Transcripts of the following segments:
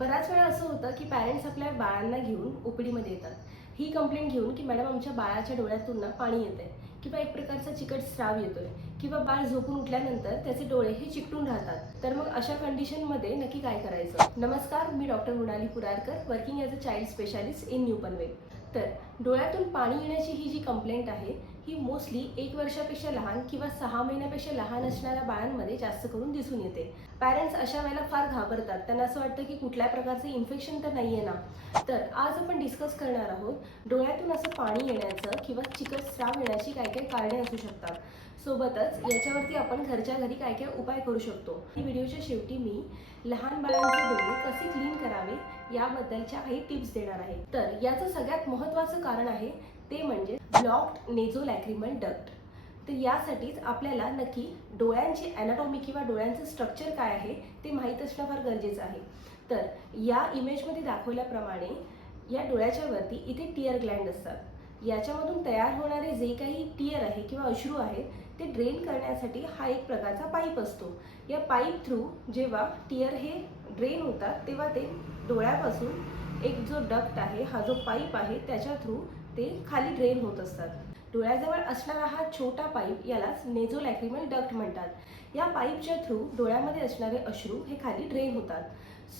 बऱ्याच वेळा असं होतं की पॅरेंट्स आपल्या बाळांना घेऊन ओपीडीमध्ये येतात. ही कंप्लेंट घेऊन की मॅडम आमच्या बाळाच्या डोळ्यातून ना पाणी येतंय किंवा एक प्रकारचा चिकट स्राव येतोय किंवा बाळ झोपून उठल्यानंतर त्याचे डोळे हे चिकटून राहतात. तर मग अशा कंडिशनमध्ये नक्की काय करायचं? नमस्कार, मी doctor Mrunali Purarkar, working as a child specialist in New Panvel. तर डोळ्यातून पाणी येण्याची ही जी कंप्लेंट आहे ही मोस्टली 1 वर्षापेक्षा लहान किंवा 6 महिन्यापेक्षा लहान असणाऱ्या बाळांमध्ये जास्त करून दिसून येते. पॅरेंट्स अशा वेळेला फार घाबरतात. त्यांना असं वाटतं की कुठल्या प्रकारचं इन्फेक्शन तर नाही आहे ना. तर आज आपण डिस्कस करणार आहोत डोळ्यातून असं पाणी येण्याचं किंवा चिकट स्राव येण्याची काय काय कारणे असू शकतात. सोबतच याच्यावरती आपण घरच्या घरी काय काय उपाय करू शकतो. या व्हिडिओच्या शेवटी मी लहान बाळांचे डोळे कसे क्लीन करावे याबद्दलच्या काही टिप्स देणार आहे. तर याचं सगळ्यात महत्त्वाचं कारण आहे ते म्हणजे ब्लॉक्ड नेझोलॅक्रिमल डक्ट. तर यासाठीच आपल्याला नक्की डोळ्यांची ॲनाटॉमी किंवा डोळ्यांचं स्ट्रक्चर काय आहे ते माहीत असणं फार गरजेचं आहे. तर या इमेजमध्ये दाखवल्याप्रमाणे या डोळ्याच्या वरती इथे टियर ग्लँड असतात. याच्यामधून तयार होणारे जे काही टियर आहे किंवा अश्रू आहेत ते ड्रेन करण्यासाठी हा एक प्रकारचा पाईप असतो. या पाईप थ्रू जेव्हा टियर हे ड्रेन होतात तेव्हा ते डोळ्यापासून एक जो डक्ट आहे, हा जो पाईप आहे त्याच्या थ्रू ते खाली ड्रेन होत असतात. डोळ्याजवळ असणारा हा छोटा पाईप यालाच नेझोलॅक्रिमल डक्ट म्हणतात. या पाईपच्या थ्रू डोळ्यामध्ये असणारे अश्रू हे खाली ड्रेन होतात.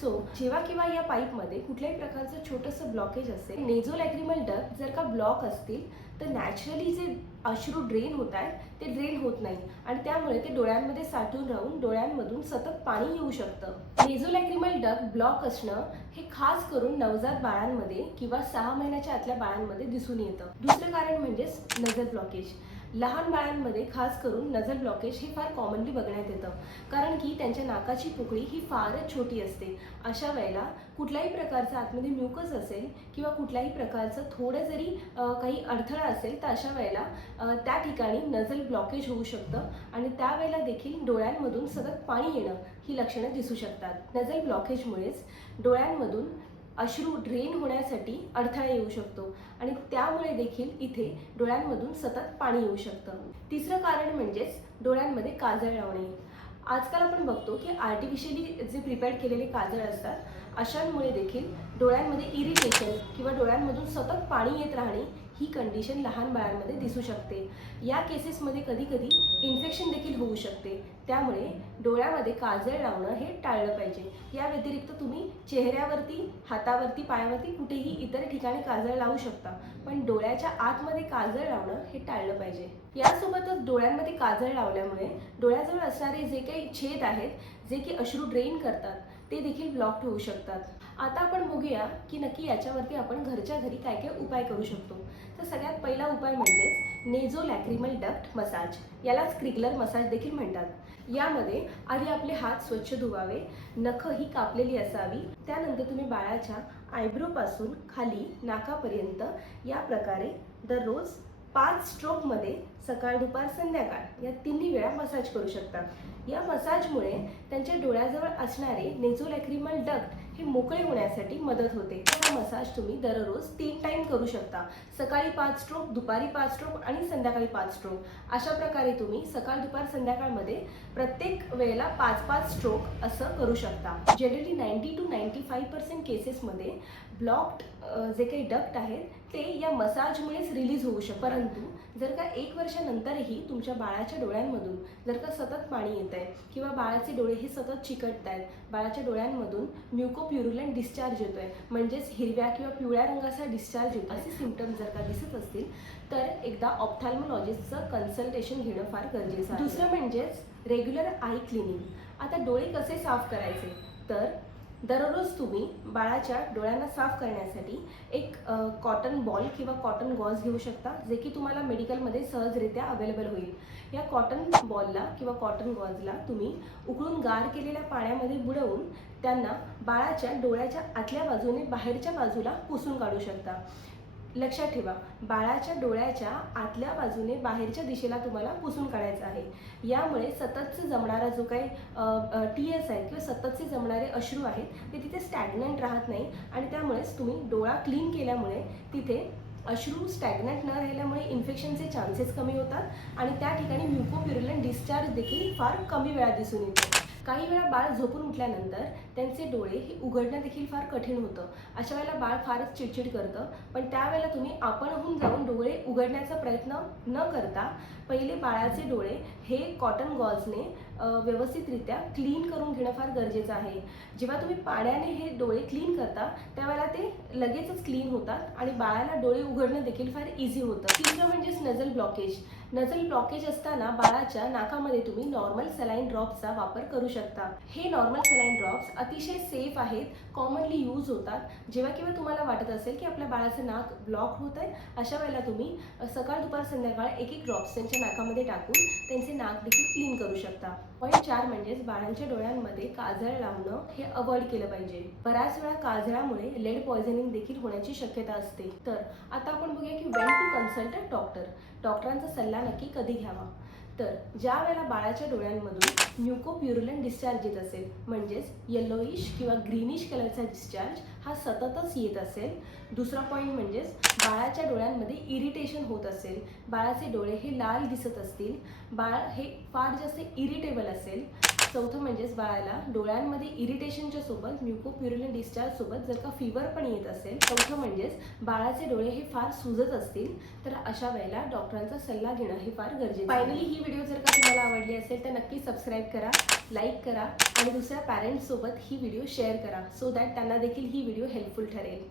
सो जेव्हा किंवा या पाईपमध्ये कुठल्याही प्रकारचं छोटंसं ब्लॉकेज असेल, नेझोलॅक्रिमल डक्ट जर का ब्लॉक असतील तर नॅचरली जे अश्रू ड्रेन होत आहेत ते ड्रेन होत नाही आणि त्यामुळे ते डोळ्यांमध्ये साठून राहून डोळ्यांमधून सतत पाणी येऊ शकतं. नेझोलॅक्रिमल डक्ट ब्लॉक असणं हे खास करून नवजात बाळांमध्ये किंवा 6 महिन्याच्या आतल्या बाळांमध्ये दिसून येतं. दुसरं कारण म्हणजेच नजल ब्लॉकेज. लहान बाळांमध्ये खास करून नजल ब्लॉकेज हे फार कॉमनली बघण्यात येतं, कारण की त्यांच्या नाकाची पोकळी ही फारच छोटी असते. अशा वेळेला कुठल्याही प्रकारचा आतमध्ये म्युकस असेल किंवा कुठल्याही प्रकारचं थोडं जरी काही अडथळा असेल तर अशा वेळेला त्या ठिकाणी नजल ब्लॉकेज होऊ शकतं आणि त्यावेळेला देखील डोळ्यांमधून सतत पाणी येणं ही लक्षणं दिसू शकतात. नजल ब्लॉकेजमुळेच डोळ्यांमधून अश्रू ड्रेन होण्यासाठी अडथळा येऊ शकतो आणि त्यामुळे देखील इथे डोळ्यांमधून सतत पाणी येऊ शकतं. तिसरं कारण म्हणजेच डोळ्यांमध्ये काजळ लावणे. आजकाल आपण बघतो की आर्टिफिशियली जे प्रिपेअर्ड केलेले काजळ असतात अशांमुळे देखील डोळ्यांमध्ये इरिटेशन किंवा डोळ्यांमधून सतत पाणी येत राहणे ही कंडिशन लहान बाळांमध्ये दिसू शकते. या केसेसमध्ये कधीकधी इन्फेक्शन देखील होऊ शकते. त्यामुळे डोळ्यामध्ये काजळ लावणं हे टाळलं पाहिजे. या व्यतिरिक्त तुम्ही चेहऱ्यावरती, हातावरती, पायावरती कुठेही इतर ठिकाणी काजळ लावू शकता, पण डोळ्याच्या आतमध्ये काजळ लावणं हे टाळलं पाहिजे. यासोबतच डोळ्यांमध्ये काजळ लावल्यामुळे डोळ्याजवळ असणारे जे काही छेद आहेत, जे की अश्रू ड्रेन करतात ते देखील ब्लॉक्ड होऊ शकतात. आता आपण बघूया की नक्की याच्यावरती आपण घरच्या घरी काय काय उपाय करू शकतो. तर सगळ्यात पहिला उपाय म्हणजेच नेझोलॅक्रिमल डक्ट मसाज, यालाच क्रिगलर मसाज देखील म्हणतात. यामध्ये आधी आपले हात स्वच्छ धुवावे, नखं ही कापलेली असावी. त्यानंतर तुम्ही बाळाच्या आयब्रोपासून खाली नाकापर्यंत या प्रकारे दररोज 5 स्ट्रोकमध्ये सकाळ, दुपार, संध्याकाळ या तिन्ही वेळा मसाज करू शकता. या मसाजमुळे त्यांच्या डोळ्याजवळ असणारे नेझोलॅक्रिमल डक्ट हे मोकळे होण्यासाठी मदत होते. हा मसाज तुम्ही दररोज 3 टाइम करू शकता. सकाळी 5 स्ट्रोक, दुपारी 5 स्ट्रोक आणि संध्याकाळी 5 स्ट्रोक. अशा प्रकारे तुम्ही सकाळ, दुपार, संध्याकाळमध्ये प्रत्येक वेळेला 5-5 स्ट्रोक असं करू शकता. जनरली 90 to 95% केसेसमध्ये ब्लॉक्ड जे काही डक्ट आहेत ते या मसाजमुळेच रिलीज होऊ शकतात. परंतु जर का 1 वर्षानंतरही तुमच्या बाळाच्या डोळ्यांमधून जर का सतत पाणी येत आहे किंवा बाळाचे डोळे हे सतत चिकटत आहेत, बाळाच्या डोळ्यांमधून म्युकोप्युरुलंट डिस्चार्ज येतोय, म्हणजेच हिरव्या किंवा पिवळ्या रंगाचा डिस्चार्ज येतो, असे सिम्पटम्स जर का दिसत असतील तर एकदा ऑप्थॅल्मॉलॉजिस्टचं कन्सल्टेशन घेणं फार गरजेचं आहे. दुसरं म्हणजेच रेग्युलर आय क्लिनिंग. आता डोळे कसे साफ करायचे? तर दररोज तुम्ही बाळाच्या डोळ्यांना साफ करण्यासाठी एक कॉटन बॉल किंवा कॉटन गॉज घेऊ शकता, जे की तुम्हाला मेडिकलमध्ये सहजरित्या अवेलेबल होईल. या कॉटन बॉलला किंवा कॉटन गॉजला तुम्ही उकळून गार केलेल्या पाण्यामध्ये बुडवून त्यांना बाळाच्या डोळ्याच्या आतल्या बाजूने बाहेरच्या बाजूला पुसून काढू शकता. लक्षात ठेवा, बाळाच्या डोळ्याच्या आतल्या बाजूने बाहेरच्या दिशेला तुम्हाला पुसून काढायचं आहे. यामुळे सततचं जमणारा जो काही टीयर्स आहेत किंवा सततचे जमणारे अश्रू आहेत ते तिथे स्टॅग्नंट राहत नाही आणि त्यामुळेच तुम्ही डोळा क्लीन केल्यामुळे तिथे अश्रू स्टॅग्नंट न राहिल्यामुळे इन्फेक्शनचे चान्सेस कमी होतात आणि त्या ठिकाणी म्युकोप्युरुलंट डिस्चार्ज देखील फार कमी वेळा दिसून येतो. काही वेळा बाळ झोपून उठल्यानंतर त्यांचे डोळे हे उघडणं देखील फार कठीण होतं. अशा वेळेला बाळ फारच चिडचिड करतं, पण त्यावेळेला तुम्ही आपणहून जाऊन डोळे उघडण्याचा प्रयत्न न करता पहिले बाळाचे डोळे हे कॉटन गॉझने व्यवस्थितरित्या क्लीन करून घेणं फार गरजेचं आहे. जेव्हा तुम्ही पाण्याने हे डोळे क्लीन करता त्यावेळेला ते लगेचच क्लीन होतात आणि बाळाला डोळे उघडणं देखील फार इझी होतं. तिसरं म्हणजेच नजल ब्लॉकेज. नजल ब्लॉकेज असताना बाळाच्या नाकामध्ये तुम्ही नॉर्मल सलाईन ड्रॉप्सचा वापर करू शकता. हे नॉर्मल सलाईन ड्रॉप्स अतिशय सेफ आहेत, कॉमनली यूज होतात. जेव्हा केव्हा तुम्हाला वाटत असेल की आपल्या बाळाचं नाक ब्लॉक होत आहे, अशा वेळेला तुम्ही सकाळ दुपार संध्याकाळ एक एक ड्रॉप्स त्यांच्या नाकामध्ये टाकून त्यांचे नाक देखील क्लीन करू शकता. पॉईंट 4 म्हणजेच बाळांच्या डोळ्यांमध्ये काजळ लावणं हे अवॉइड केलं पाहिजे. बऱ्याच वेळा काजळामुळे लेड पॉयझनिंग देखील होण्याची शक्यता असते. तर आता आपण बघूया की when to consult a doctor. डॉक्टरांचा सल्ला नक्की कधी घ्यावा. तर ज्या वेळेला बाळाच्या डोळ्यांमधून म्युकोप्युरुलंट डिस्चार्ज येत असेल, म्हणजेच येलोइश किंवा ग्रीनिश कलरचा डिस्चार्ज हा सततच येत असेल. दुसरा पॉईंट म्हणजेच बाळाच्या डोळ्यांमध्ये इरिटेशन होत असेल, बाळाचे डोळे हे लाल दिसत असतील, बाळ हे फार जास्त इरिटेबल असेल. चौथं म्हणजेच बाळाला डोळ्यांमध्ये इरिटेशनच्या सोबत म्युकोप्युरुलंट डिस्चार्ज सोबत जर का फीवर पण येत असेल. चौथं म्हणजेच बाळाचे डोळे हे फार सुजत असतील, तर अशा वेळेला डॉक्टरांचा सल्ला घेणं हे फार गरजेचं आहे. फायनली ही व्हिडिओ जर का तुम्हाला आवडली असेल तर नक्की सबस्क्राईब करा, लाईक करा आणि दुसऱ्या पॅरेंट्ससोबत ही व्हिडिओ शेअर करा, सो दॅट त्यांना देखील ही व्हिडिओ हेल्पफुल ठरेल.